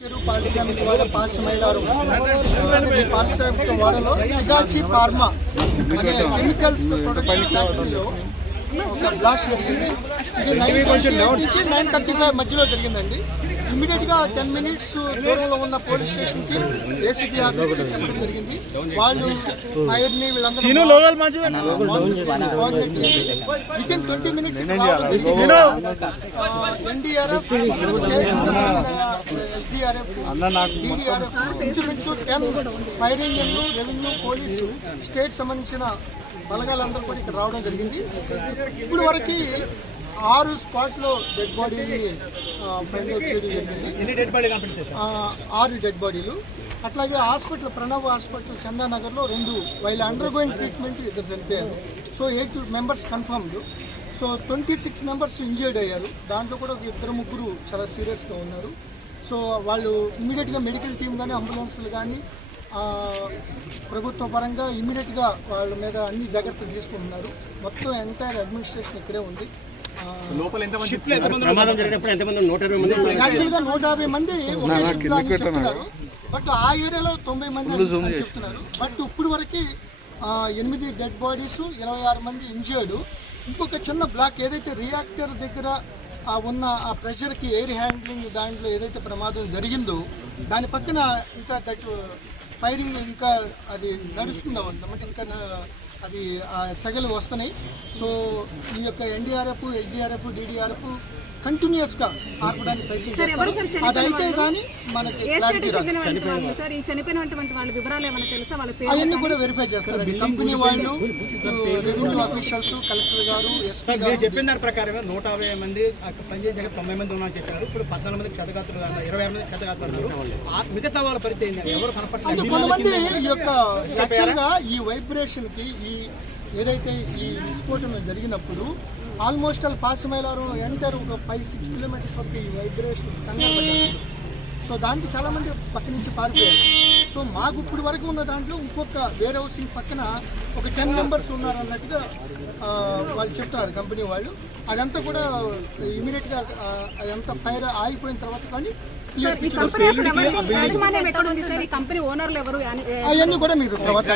చెరువు పారిశ్రామిక వాడ పాశమైలారు పారిశ్రామిక వాడలో సిగాచి ఫార్మా అనే కెమికల్స్ ప్రొడక్షన్ ఫ్యాక్టరీలో ఒక బ్లాస్ట్ జరిగింది. ఇది 9:28 నుంచి 9:35 మధ్యలో జరిగిందండి. ఇమీడియట్గా 10 మినిట్స్ దూరంలో ఉన్న పోలీస్ స్టేషన్కి ఏసీపీ ఆఫీస్కి చెప్పడం జరిగింది. వాళ్ళు ఫైర్ని వీళ్ళందరూ కోఆర్డినేట్ చేసి within 20 minutes NDRF, SDRF, DDRF ఇంచుమించు 10 ఫైర్ ఇంజన్లు, రెవెన్యూ, పోలీసు, స్టేట్ సంబంధించిన బలగాలందరూ కూడా ఇక్కడ రావడం జరిగింది. ఇప్పుడు వరకు 6 స్పాట్లో డెడ్ బాడీని ఫైండ్ అవుట్ చేయడం జరిగింది. 6 డెడ్ బాడీలు. అట్లాగే హాస్పిటల్, ప్రణవ్ హాస్పిటల్ చందానగర్లో 2 వైల్ అండర్ గోయింగ్ ట్రీట్మెంట్ 2 చనిపోయారు. So 8 members confirmed. So 26 members injured అయ్యారు. దాంట్లో కూడా 2-3 చాలా సీరియస్గా ఉన్నారు. సో వాళ్ళు ఇమీడియట్గా మెడికల్ టీం కానీ, అంబులెన్స్లు కానీ ప్రభుత్వ పరంగా ఇమీడియట్గా వాళ్ళ మీద అన్ని జాగ్రత్తలు తీసుకుంటున్నారు. మొత్తం ఎంటైర్ అడ్మినిస్ట్రేషన్ ఇక్కడే ఉంది. యాక్చువల్గా 150 మంది ఒకే షిఫ్ట్లో అని చెప్తున్నారు. బట్ ఆ ఏరియాలో 90 మంది అని చెప్తున్నారు. బట్ ఇప్పుడు వరకు 8 డెడ్ బాడీస్, 26 మంది ఇంజర్డ్. ఇంకొక చిన్న బ్లాక్ ఏదైతే రియాక్టర్ దగ్గర ఉన్న ఆ ప్రెషర్కి ఎయిర్ హ్యాండ్లింగ్ దాంట్లో ఏదైతే ప్రమాదం జరిగిందో దాని పక్కన ఇంకా ఫైరింగ్ ఇంకా అది నడుస్తుందో అన్నమాట. ఇంకా అది సెగలు వస్తున్నాయి. సో ఈ యొక్క ఎన్డీఆర్ఎఫ్, ఎస్డీఆర్ఎఫ్, డీడీఆర్ఎఫ్ కంటిన్యూస్గా ఆపడానికి ప్రయత్నిస్తారు. అదైతే కానీ మనకి అవన్నీ కూడా వెరిఫై చేస్తారు. కంపెనీ వాళ్ళు, రెవెన్యూ ఆఫీషియల్స్, కలెక్టర్ గారు, చెప్పిన దాని ప్రకారం 150 మంది పనిచేసే 90 మంది ఉన్నారని చెప్పారు. ఇప్పుడు 14 మందికి క్షతగాత్రులు, 26 మంది క్షతగాత్రులు. మిగతా వాళ్ళ పరిస్థితి ఎవరు కనపడలేదు. కొంతమంది ఈ యొక్క యాక్చువల్గా ఈ వైబ్రేషన్కి ఏదైతే ఈ విస్ఫోటనం జరిగినప్పుడు ఆల్మోస్ట్ పాశమైలారు ఎంటర్ ఒక 5-6 కిలోమీటర్స్ వరకు ఈ వైబ్రేషన్ కంగారు. సో దానికి చాలామంది పక్క నుంచి పారిపోయారు. సో మాకు ఇప్పుడు వరకు ఉన్న దాంట్లో ఇంకొక వేర్ హౌసింగ్ పక్కన ఒక 10 మెంబర్స్ ఉన్నారు అన్నట్టుగా వాళ్ళు చెప్తున్నారు కంపెనీ వాళ్ళు. అదంతా కూడా ఇమీడియట్గా అదంతా ఫైర్ ఆగిపోయిన తర్వాత కానీ అవన్నీ కూడా మీరు తర్వాత